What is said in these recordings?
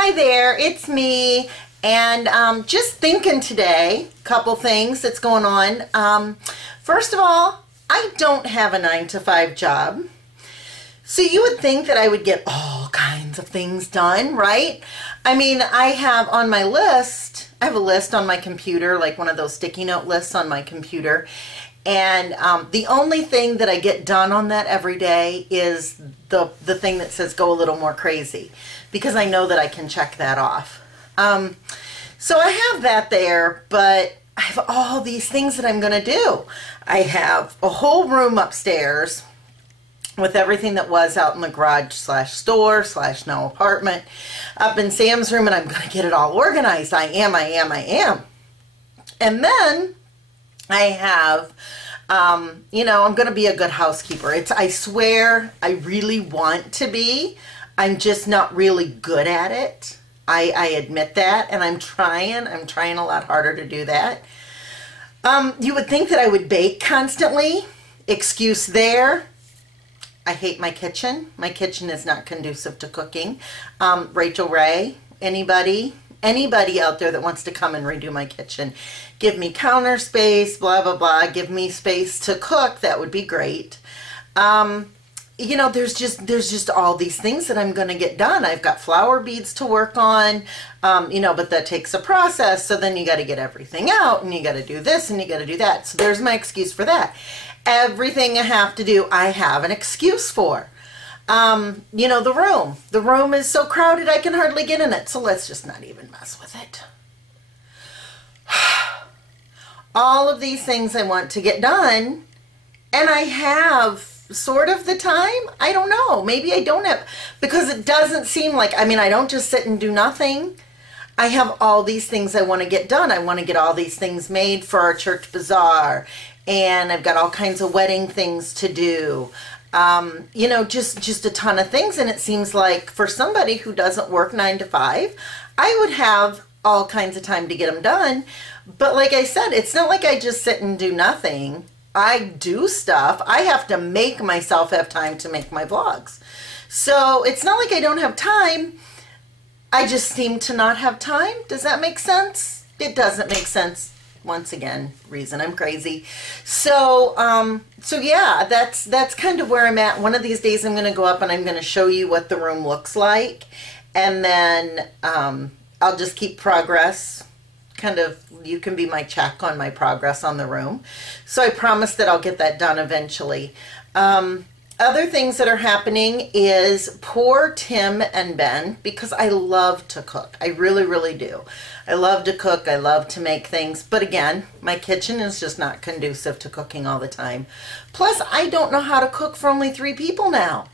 Hi there, it's me, and just thinking today, couple things that's going on. First of all, I don't have a 9-to-5 job, so you would think that I would get all kinds of things done, right? I mean, I have on my list, I have a list on my computer, like one of those sticky note lists on my computer, and the only thing that I get done on that every day is the thing that says go a little more crazy, because I know that I can check that off. So I have that there, but I have all these things that I'm going to do. I have a whole room upstairs with everything that was out in the garage slash store slash now apartment up in Sam's room, and I'm going to get it all organized. I am. And then I have, you know, I'm going to be a good housekeeper. I swear I really want to be. I'm just not really good at it. I admit that, and I'm trying a lot harder to do that. You would think that I would bake constantly. Excuse there. I hate my kitchen. My kitchen is not conducive to cooking. Rachel Ray, anybody out there that wants to come and redo my kitchen, give me counter space, blah, blah, blah, give me space to cook, that would be great. You know, there's just all these things that I'm going to get done. I've got flower beads to work on, you know, but that takes a process. So then you got to get everything out, and you got to do this, and you got to do that. So there's my excuse for that. Everything I have to do, I have an excuse for. You know, the room is so crowded I can hardly get in it. So let's just not even mess with it. All of these things I want to get done, and I have sort of the time. I don't know. Maybe I don't have, because it doesn't seem like, I mean, I don't just sit and do nothing. I have all these things I want to get done. I want to get all these things made for our church bazaar, and I've got all kinds of wedding things to do. You know, just a ton of things. And it seems like for somebody who doesn't work 9 to 5, I would have all kinds of time to get them done. But like I said, it's not like I just sit and do nothing. I do stuff. I have to make myself have time to make my vlogs. So it's not like I don't have time. I just seem to not have time. Does that make sense? It doesn't make sense. Once again, reason I'm crazy. So yeah, that's kind of where I'm at. One of these days I'm going to go up and I'm going to show you what the room looks like. And then I'll just keep progress. Kind of, you can be my check on my progress on the room. So I promise that I'll get that done eventually. Other things that are happening is poor Tim and Ben, because I love to cook. I really, really do. I love to cook. I love to make things. But again, my kitchen is just not conducive to cooking all the time. Plus, I don't know how to cook for only 3 people now.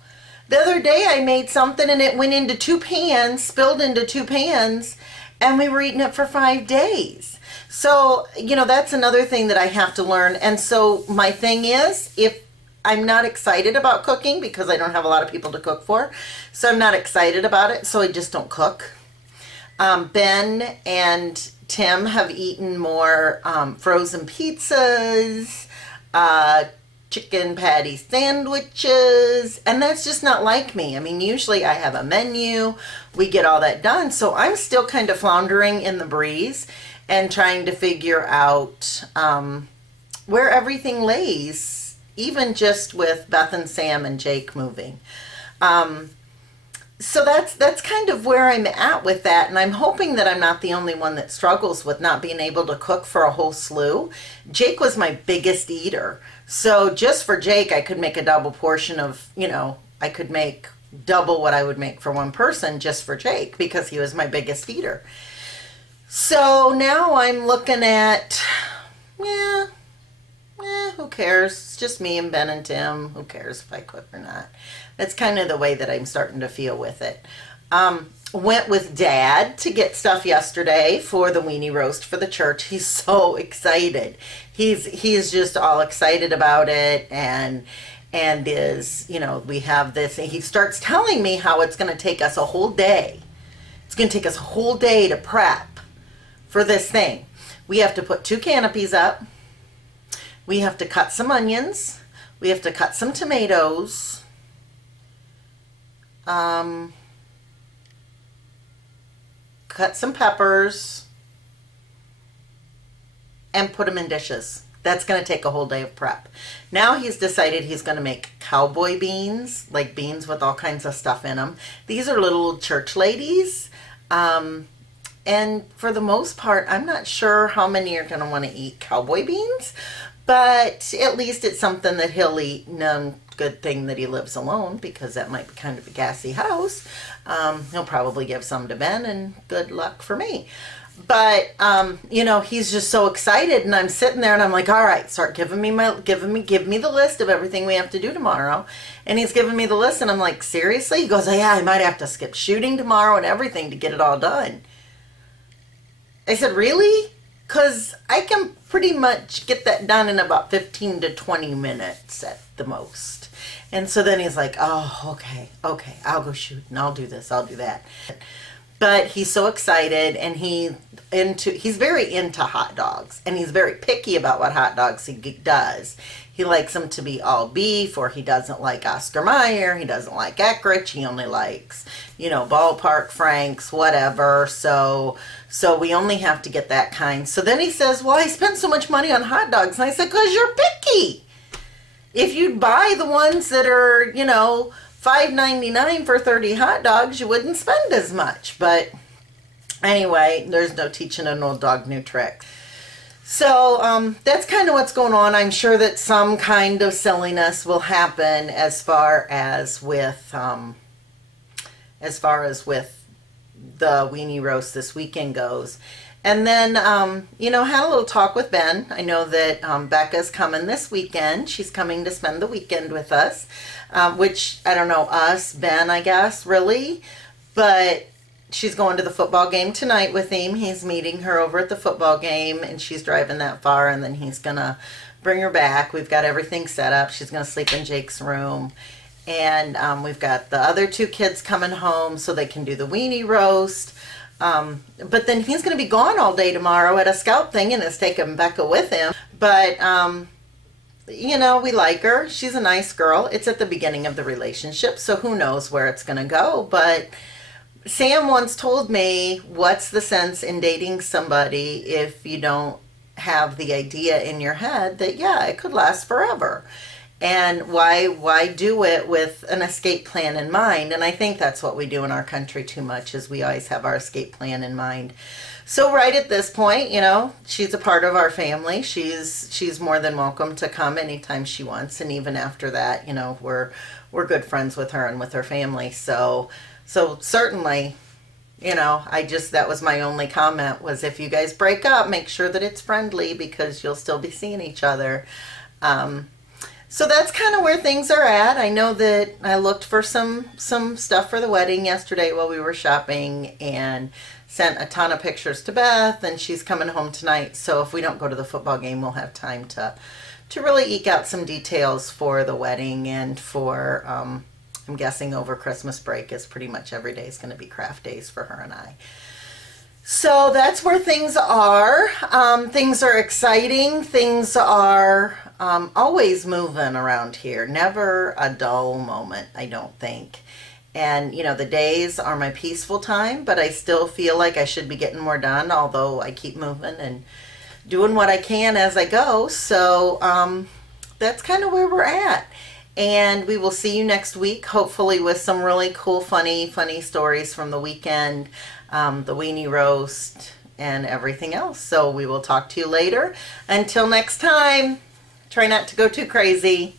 The other day I made something and it went into 2 pans, spilled into 2 pans, and we were eating it for 5 days. So, you know, that's another thing that I have to learn. And so my thing is, if I'm not excited about cooking, because I don't have a lot of people to cook for, so I'm not excited about it, so I just don't cook. Ben and Tim have eaten more frozen pizzas, chicken patty sandwiches, and that's just not like me. I mean, usually I have a menu, we get all that done, so I'm still kind of floundering in the breeze and trying to figure out where everything lays, even just with Beth and Sam and Jake moving. So that's kind of where I'm at with that, and I'm hoping that I'm not the only one that struggles with not being able to cook for a whole slew. Jake was my biggest eater, so just for Jake I could make a double portion of, you know, I could make double what I would make for one person just for Jake, because he was my biggest eater. So now I'm looking at, yeah, who cares? It's just me and Ben and Tim. Who cares if I cook or not? That's kind of the way that I'm starting to feel with it. Went with Dad to get stuff yesterday for the weenie roast for the church. He's so excited. He's just all excited about it, and is, you know, we have this, and he starts telling me how it's going to take us a whole day. It's going to take us a whole day to prep for this thing. We have to put 2 canopies up. We have to cut some onions. We have to cut some tomatoes. cut some peppers, and put them in dishes. That's going to take a whole day of prep. Now he's decided he's going to make cowboy beans, like beans with all kinds of stuff in them. These are little church ladies. And for the most part, I'm not sure how many are going to want to eat cowboy beans, but at least it's something that he'll eat. No, good thing that he lives alone, because that might be kind of a gassy house. He'll probably give some to Ben, and good luck for me. But you know, he's just so excited, and I'm sitting there and I'm like, all right, start give me the list of everything we have to do tomorrow. And he's giving me the list, and I'm like, seriously? He goes, oh, yeah, I might have to skip shooting tomorrow and everything to get it all done. I said, really? Because I can pretty much get that done in about 15 to 20 minutes at the most. And so then he's like, oh, okay, I'll go shoot, and I'll do this, I'll do that. But he's so excited, and he's very into hot dogs, and he's very picky about what hot dogs he does. He likes them to be all beef, or he doesn't like Oscar Mayer, he doesn't like Eckrich, he only likes, you know, Ballpark Franks, whatever. So we only have to get that kind. So then he says, well, I spent so much money on hot dogs. And I said, because you're picky. If you'd buy the ones that are, you know, $5.99 for 30 hot dogs, you wouldn't spend as much. But anyway, there's no teaching an old dog new tricks. So that's kind of what's going on. I'm sure that some kind of silliness will happen as far as with the weenie roast this weekend goes. And then, you know, had a little talk with Ben. I know that Becca's coming this weekend. She's coming to spend the weekend with us, which, I don't know, us, Ben, I guess, really. But she's going to the football game tonight with him. He's meeting her over at the football game, and she's driving that far, and then he's going to bring her back. We've got everything set up. She's going to sleep in Jake's room. And we've got the other two kids coming home so they can do the weenie roast. But then he's going to be gone all day tomorrow at a scout thing, and is taking Becca with him. But, you know, we like her. She's a nice girl. It's at the beginning of the relationship, so who knows where it's going to go. But Sam once told me, what's the sense in dating somebody if you don't have the idea in your head that, yeah, it could last forever? And why do it with an escape plan in mind? And I think that's what we do in our country too much, is we always have our escape plan in mind. So right at this point, you know, she's a part of our family. She's more than welcome to come anytime she wants. And even after that, you know, we're good friends with her and with her family. So certainly, you know, that was my only comment, was if you guys break up, make sure that it's friendly, because you'll still be seeing each other. So that's kind of where things are at. I know that I looked for some stuff for the wedding yesterday while we were shopping, and sent a ton of pictures to Beth, and she's coming home tonight. So if we don't go to the football game, we'll have time to really eke out some details for the wedding, and for, I'm guessing over Christmas break, is pretty much every day is going to be craft days for her and I. So that's where things are. Things are exciting. Things are always moving around here. Never a dull moment, I don't think. And, you know, the days are my peaceful time, but I still feel like I should be getting more done, although I keep moving and doing what I can as I go. So that's kind of where we're at. And we will see you next week, hopefully with some really cool, funny stories from the weekend, the weenie roast, and everything else. So we will talk to you later. Until next time, try not to go too crazy.